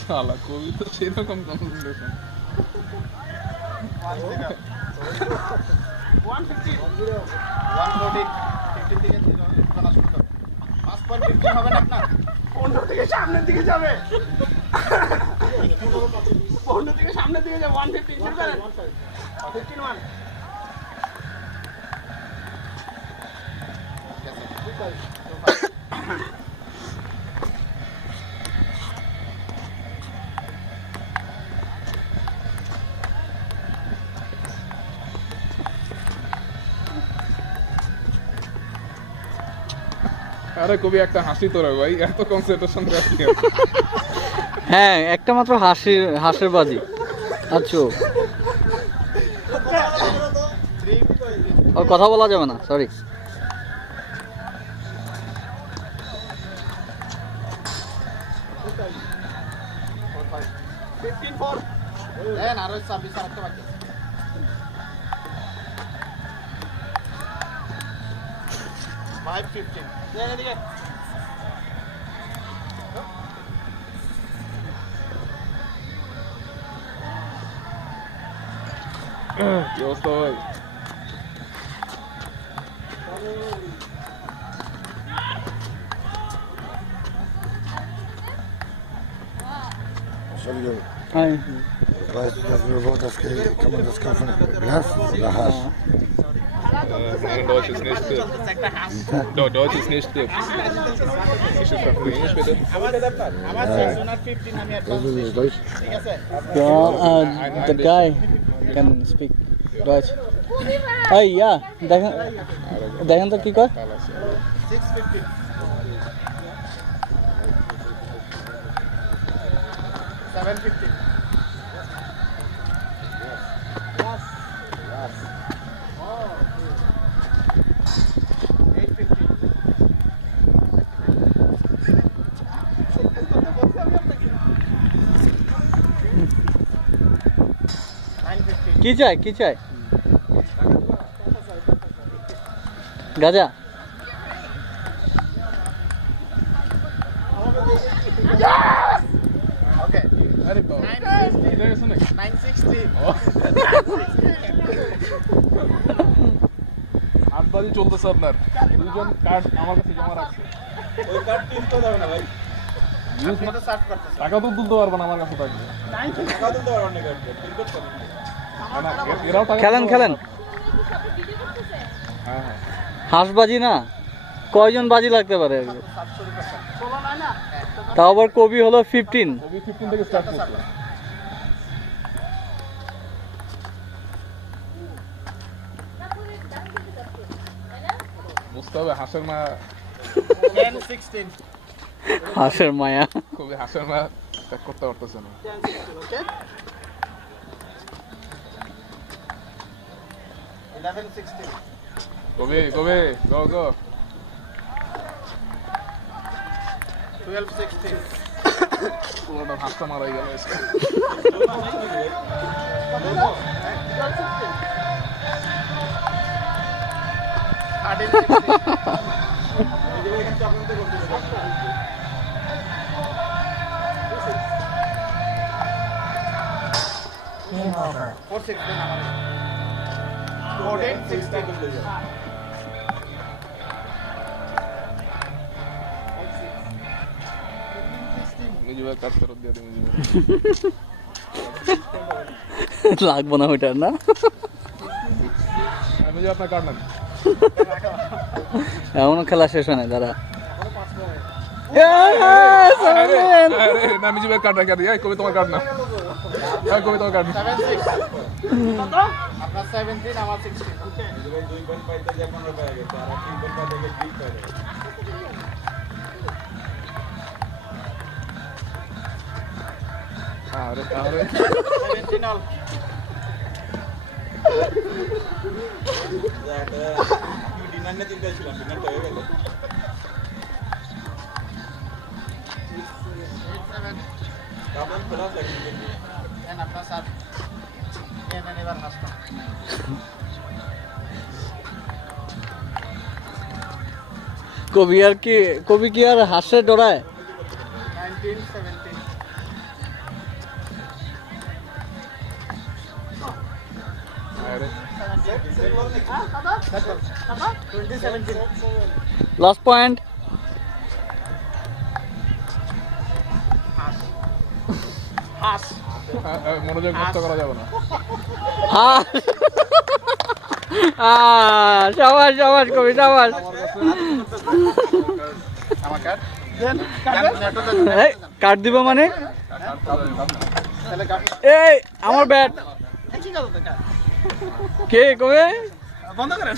শালা কবি তো সেরকম কনসেন্ট্রেশন। 15 হবে না আপনার? 15 থেকে সামনের দিকে যাবে। 15 থেকে সামনের দিকে যাবে। 115 শুরু করেন। 15 আরে কবি একটা হাসি তোরা ভাই, এত কনসেন্ট্রেশন রাখছি। হ্যাঁ, একটা মাত্র হাসির বাজি। আচ্ছা, ওর কথা বলা যাবে না, সরি। আরো 26 আর একটা বাকি। 515 এদিকে। কি অবস্থা ভাই? Entschuldigung, Hi. weißt du, dass wir überhaupt das kann man das kaufen? Glas oder Hasch? Nein, Deutsch ist nicht dip. Deutsch ist nicht dip. Ist es auf Englisch bitte? Was ist das Deutsch? Yeah, the guy can speak Dutch. Hey, yeah, দেখেন তো কি কর। 650 750 কি চাই কি চাই? গাজা। ওকে আরে বাবা, এটা গেছে নাকি? 960 হাতবাজি চলতেছে আপনার। দুজন কার্ড আমার কাছে জমা রাখছে। ওই কার্ড কিনতে হবে না ভাই। আপনি তো সার্চ করতেছেন। টাকা তো তুলতে পারবো না আমার কাছে থাকবে। টাকা তুলতে পারবেন না কার্ড কিন করতে হবে। না, এরাও টাকা খেলেন খেলেন। হ্যাঁ হ্যাঁ। হাঁসবাজি না, কয়জন বাজি লাগতে পারে? 700 টাকা 16 নয় না? তাও আবার কবি হলো 15। কবি 15 থেকে স্টার্ট করছে। বুঝতে হবে হাঁসের মা। 10 16 হাঁসের মায়া। কবি হাঁসের মা ত্যাগ করতে পারতেছে না। 10 16 ওকে 11 16 কবি কবি গো গো। 12 16 পুরোটা হাঁসটা মারাই গেল আজকে। 14 কাজ ফেরত দিয়ে দিন। লাগবো না ওইটার না। আমি যে আপনার কার্ড নেন। এমনও খেলা শেষ হয় না দাঁড়া। না আমি যে কার্ড রাখা দিই। কবি তোমার কার্ড না। কবি তোমার কার্ড না। 7 6 আপনার 17 আমার 16 ওকে 2 পয়েন্ট পাইতে যে 15 পাই গেছে আর 3 পয়েন্ট পাইতে যে 20 পাই গেছে। আরে আরে 17 অল ডিনার না চিন্তা ছিলাম ডিনারটা হয়ে গেল। 7 ডাবল প্লাস অ্যাক্টিভিটি এন্ড আপনার সাথ এমএন এবার হাসটা কবি কি আর হাসে ডরায়? 19 17 লাস্ট পয়েন্ট। মনোযোগ নষ্ট করা যাবে না। হ্যাঁ সাবাস সাবাস কবি সাবাস। এই, কাট দিব মানে এই আমার ব্যাট কে কবে বন্ধ করেন।